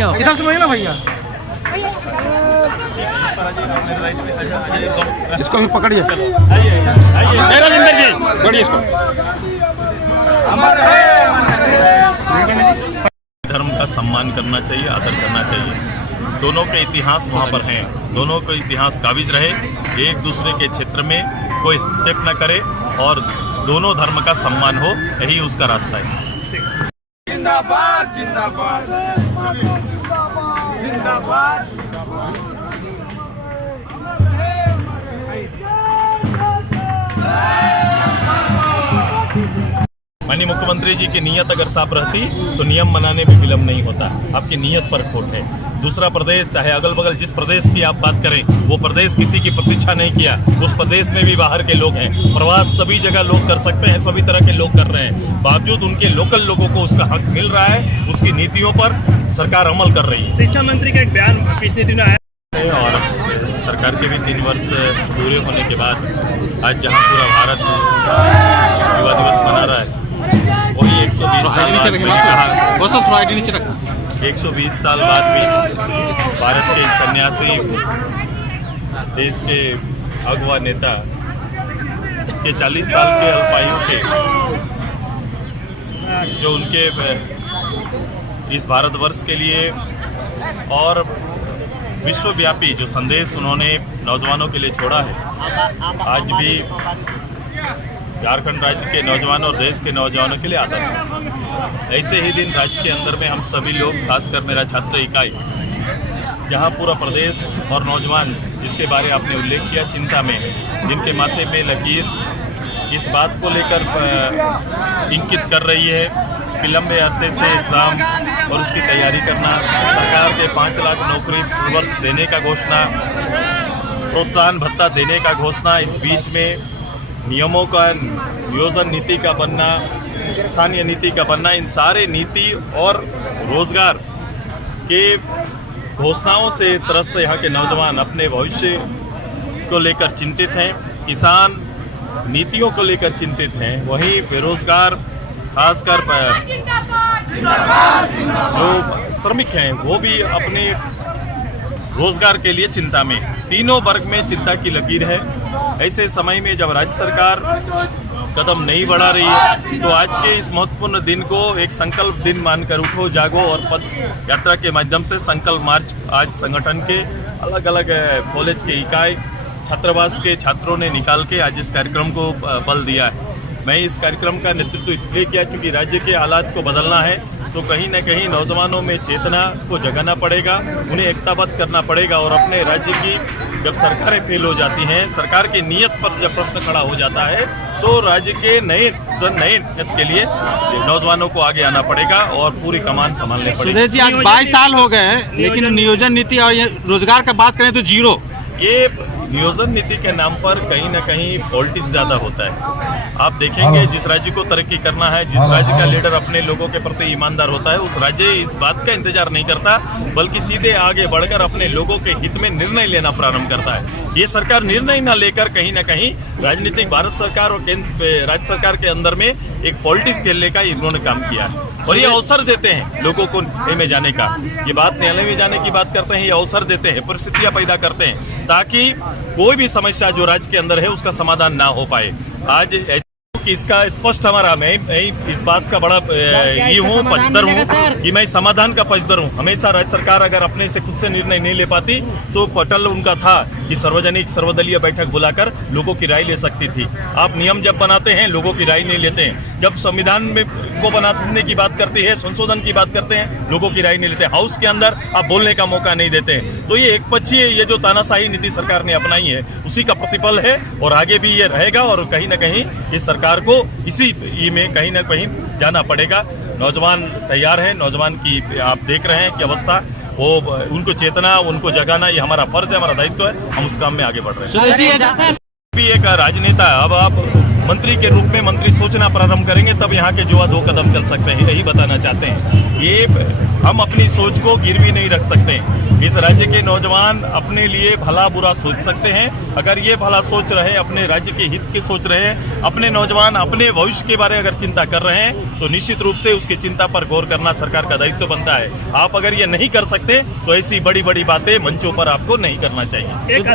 इधर से ना भैया, इसको भी पकड़िए, रविंदर जी पकड़िए इसको। धर्म का सम्मान करना चाहिए, आदर करना चाहिए। दोनों के इतिहास वहाँ पर हैं, दोनों के इतिहास काबिज रहे, एक दूसरे के क्षेत्र में कोई हस्तक्षेप न करे और दोनों धर्म का सम्मान हो, यही उसका रास्ता है। जिंदाबाद जिंदाबाद जिंदाबाद। माननीय मुख्यमंत्री जी की नीयत अगर साफ रहती तो नियम बनाने में विलम्ब नहीं होता। आपकी नीयत पर खोट है। दूसरा प्रदेश, चाहे अगल बगल जिस प्रदेश की आप बात करें, वो प्रदेश किसी की प्रतीक्षा नहीं किया। उस प्रदेश में भी बाहर के लोग हैं। प्रवास सभी जगह लोग कर सकते हैं, सभी तरह के लोग कर रहे हैं। बावजूद उनके लोकल लोगों को उसका हक मिल रहा है, उसकी नीतियों पर सरकार अमल कर रही है। शिक्षा मंत्री का एक बयान पिछले दिनों आया और सरकार के भी 3 वर्ष पूरे होने के बाद आज जहाँ पूरा भारत युवा दिवस मना रहा है, वही 120 साल बाद भी 120 साल बाद भी भारत के सन्यासी, देश के अगवा नेता के 40 साल के अल्पायु के जो उनके इस भारतवर्ष के लिए और विश्वव्यापी जो संदेश उन्होंने नौजवानों के लिए छोड़ा है, आज भी झारखंड राज्य के नौजवानों और देश के नौजवानों के लिए आदर्श है। ऐसे ही दिन राज्य के अंदर में हम सभी लोग, खासकर मेरा छात्र इकाई, जहां पूरा प्रदेश और नौजवान, जिसके बारे आपने उल्लेख किया, चिंता में है, जिनके माथे में लकीर इस बात को लेकर इंकित कर रही है कि लंबे अरसे से एग्ज़ाम और उसकी तैयारी करना, सरकार के 5 लाख नौकरी वर्ष देने का घोषणा, प्रोत्साहन भत्ता देने का घोषणा, इस बीच में नियमों का, नियोजन नीति का बनना, स्थानीय नीति का बनना, इन सारे नीति और रोजगार के घोषणाओं से त्रस्त यहाँ के नौजवान अपने भविष्य को लेकर चिंतित हैं। किसान नीतियों को लेकर चिंतित हैं, वहीं बेरोजगार, खासकर जो श्रमिक हैं, वो भी अपने रोजगार के लिए चिंता में। तीनों वर्ग में चिंता की लकीर है। ऐसे समय में जब राज्य सरकार कदम नहीं बढ़ा रही है, तो आज के इस महत्वपूर्ण दिन को एक संकल्प दिन मानकर उठो, जागो और पद यात्रा के माध्यम से संकल्प मार्च आज संगठन के अलग अलग कॉलेज के इकाई, छात्रावास के छात्रों ने निकाल के आज इस कार्यक्रम को बल दिया है। मैं इस कार्यक्रम का नेतृत्व इसलिए किया क्योंकि राज्य के हालात को बदलना है, तो कहीं न कहीं नौजवानों में चेतना को जगाना पड़ेगा, उन्हें एकताबद्ध करना पड़ेगा और अपने राज्य की जब सरकारें फेल हो जाती हैं, सरकार की नीयत पर जब प्रश्न खड़ा हो जाता है, तो राज्य के नए नीयत के लिए नौजवानों को आगे आना पड़ेगा और पूरी कमान संभालने पड़ेगी। सुरेश जी, आज 22 साल हो गए हैं, लेकिन नियोजन नीति और रोजगार का बात करें तो जीरो। ये नियोजन नीति के नाम पर कहीं ना कहीं पॉलिटिक्स ज्यादा होता है। आप देखेंगे, जिस राज्य को तरक्की करना है, जिस राज्य का लीडर अपने लोगों के प्रति ईमानदार होता है, उस राज्य इस बात का इंतजार नहीं करता, बल्कि सीधे आगे बढ़कर अपने लोगों के हित में निर्णय लेना प्रारंभ करता है। ये सरकार निर्णय न लेकर कहीं ना कहीं राजनीतिक भारत सरकार और राज्य सरकार के अंदर में एक पॉलिटिक्स खेलने का इन्होंने काम किया है और ये अवसर देते हैं लोगों को न्यायालय में जाने का। ये बात न्यायालय में जाने की बात करते हैं, ये अवसर देते हैं, परिस्थितियां पैदा करते हैं ताकि कोई भी समस्या जो राज्य के अंदर है उसका समाधान ना हो पाए। आज कि इसका स्पष्ट हमारा, मैं इस बात का बड़ा ये हूँ, पक्षधर हूँ कि मैं समाधान का पक्षधर हूँ। हमेशा राज्य सरकार अगर अपने से खुद से निर्णय नहीं ले पाती तो पटल उनका था कि सार्वजनिक सर्वदलीय बैठक बुलाकर लोगों की राय ले सकती थी। आप नियम जब बनाते हैं, लोगों की राय नहीं लेते हैं। जब संविधान में को बनाने की बात करती है, संशोधन की बात करते हैं, लोगों की राय नहीं लेते। हाउस के अंदर आप बोलने का मौका नहीं देते हैं। तो ये एकपक्षीय ये जो तानाशाही नीति सरकार ने अपनाई है, उसी का प्रतिफल है और आगे भी ये रहेगा और कहीं ना कहीं इस सरकार को इसी में कहीं ना कहीं जाना पड़ेगा। नौजवान तैयार है, नौजवान की आप देख रहे हैं कि अवस्था, वो उनको चेतना, उनको जगाना ये हमारा फर्ज है, हमारा दायित्व है। हम उस काम में आगे बढ़ रहे हैं। भी एक राजनेता, अब आप मंत्री के रूप में मंत्री सोचना प्रारंभ करेंगे, तब यहाँ के जो 2 कदम चल सकते हैं, यही बताना चाहते हैं। ये हम अपनी सोच को गिरवी नहीं रख सकते। इस राज्य के नौजवान अपने लिए भला बुरा सोच सकते हैं। अगर ये भला सोच रहे, अपने राज्य के हित की सोच रहे हैं, अपने नौजवान अपने भविष्य के बारे में अगर चिंता कर रहे हैं, तो निश्चित रूप से उसकी चिंता पर गौर करना सरकार का दायित्व बनता है। आप अगर ये नहीं कर सकते तो ऐसी बड़ी बड़ी बातें मंचों पर आपको नहीं करना चाहिए। एक